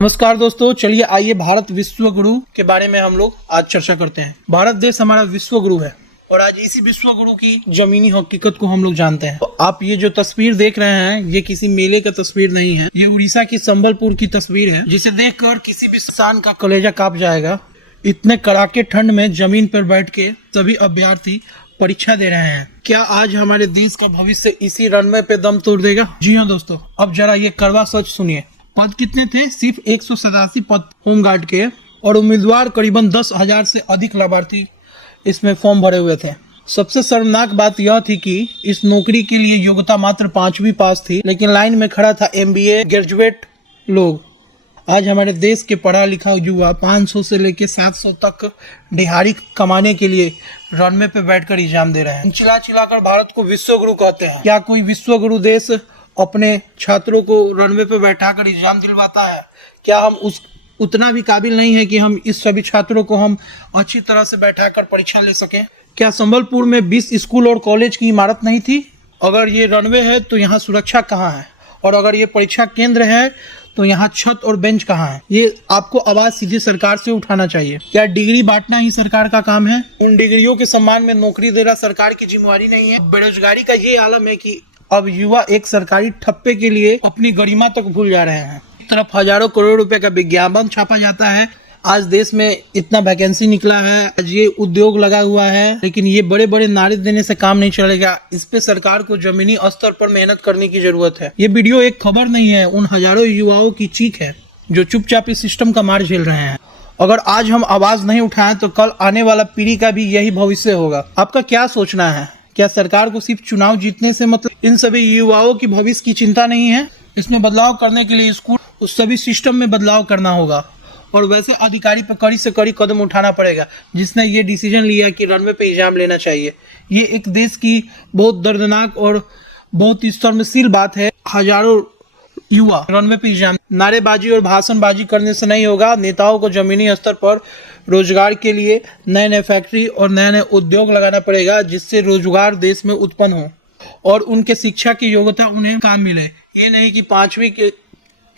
नमस्कार दोस्तों, चलिए आइए भारत विश्व गुरु के बारे में हम लोग आज चर्चा करते हैं। भारत देश हमारा विश्व गुरु है और आज इसी विश्व गुरु की जमीनी हकीकत को हम लोग जानते हैं। तो आप ये जो तस्वीर देख रहे हैं, ये किसी मेले का तस्वीर नहीं है, ये उड़ीसा की संबलपुर की तस्वीर है, जिसे देखकर किसी भी इंसान का कलेजा कांप जाएगा। इतने कड़ाके ठंड में जमीन पर बैठ के सभी अभ्यर्थी परीक्षा दे रहे हैं। क्या आज हमारे देश का भविष्य इसी रनवे पे दम तोड़ देगा? जी हाँ दोस्तों, अब जरा ये कड़वा सच सुनिए। पद कितने थे? सिर्फ 187 पद होमगार्ड के, और उम्मीदवार करीबन 10,000 से अधिक लाभार्थी इसमें फॉर्म भरे हुए थे। सबसे शर्मनाक बात यह थी कि इस नौकरी के लिए योग्यता मात्र 5वीं पास थी, लेकिन लाइन में खड़ा था MBA ग्रेजुएट लोग। आज हमारे देश के पढ़ा लिखा युवा 500 से लेकर 700 तक दिहाड़ी कमाने के लिए रनवे पे बैठकर एग्जाम दे रहे हैं। चिल्ला चिल्लाकर भारत को विश्व गुरु कहते हैं। क्या कोई विश्व गुरु देश अपने छात्रों को रनवे पे बैठाकर एग्जाम दिलवाता है? क्या हम उतना भी काबिल नहीं है कि हम इस सभी छात्रों को हम अच्छी तरह से बैठाकर परीक्षा ले सकें? क्या संबलपुर में 20 स्कूल और कॉलेज की इमारत नहीं थी? अगर ये रनवे है तो यहाँ सुरक्षा कहाँ है? और अगर ये परीक्षा केंद्र है तो यहाँ छत और बेंच कहाँ है? ये आपको आवाज सीधी सरकार से उठाना चाहिए। क्या डिग्री बांटना ही सरकार का काम है? उन डिग्रियों के सम्मान में नौकरी देना सरकार की जिम्मेवारी नहीं है? बेरोजगारी का ये आलम है कि अब युवा एक सरकारी ठप्पे के लिए अपनी गरिमा तक भूल जा रहे हैं। एक तरफ हजारों करोड़ रुपए का विज्ञापन छापा जाता है, आज देश में इतना वैकेंसी निकला है, आज ये उद्योग लगा हुआ है, लेकिन ये बड़े बड़े नारे देने से काम नहीं चलेगा। इस पे सरकार को जमीनी स्तर पर मेहनत करने की जरूरत है। ये वीडियो एक खबर नहीं है, उन हजारों युवाओं की चीख है जो चुपचाप इस सिस्टम का मार झेल रहे हैं। अगर आज हम आवाज नहीं उठाएं तो कल आने वाला पीढ़ी का भी यही भविष्य होगा। आपका क्या सोचना है? क्या सरकार को सिर्फ चुनाव जीतने से मतलब इन सभी युवाओं की भविष्य की चिंता नहीं है? इसमें बदलाव करने के लिए स्कूल उस सभी सिस्टम में बदलाव करना होगा, और वैसे अधिकारी पर कड़ी से कड़ी कदम उठाना पड़ेगा जिसने ये डिसीजन लिया कि रनवे पे एग्जाम लेना चाहिए। ये एक देश की बहुत दर्दनाक और बहुत ही शर्मशील बात है। हजारों युवा रनवे पे एग्जाम, नारेबाजी और भाषणबाजी करने से नहीं होगा। नेताओं को जमीनी स्तर पर रोजगार के लिए नए नए फैक्ट्री और नए नए उद्योग लगाना पड़ेगा, जिससे रोजगार देश में उत्पन्न हो और उनके शिक्षा की योग्यता उन्हें काम मिले। ये नहीं कि 5वीं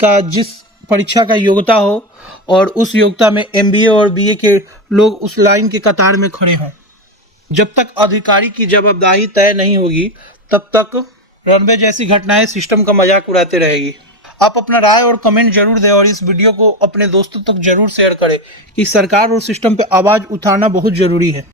का जिस परीक्षा का योग्यता हो और उस योग्यता में MBA और BA के लोग उस लाइन के कतार में खड़े हों। जब तक अधिकारी की जवाबदेही तय नहीं होगी तब तक रनवे जैसी घटनाएं सिस्टम का मजाक उड़ाते रहेगी। आप अपना राय और कमेंट जरूर दें और इस वीडियो को अपने दोस्तों तक जरूर शेयर करें कि सरकार और सिस्टम पे आवाज उठाना बहुत जरूरी है।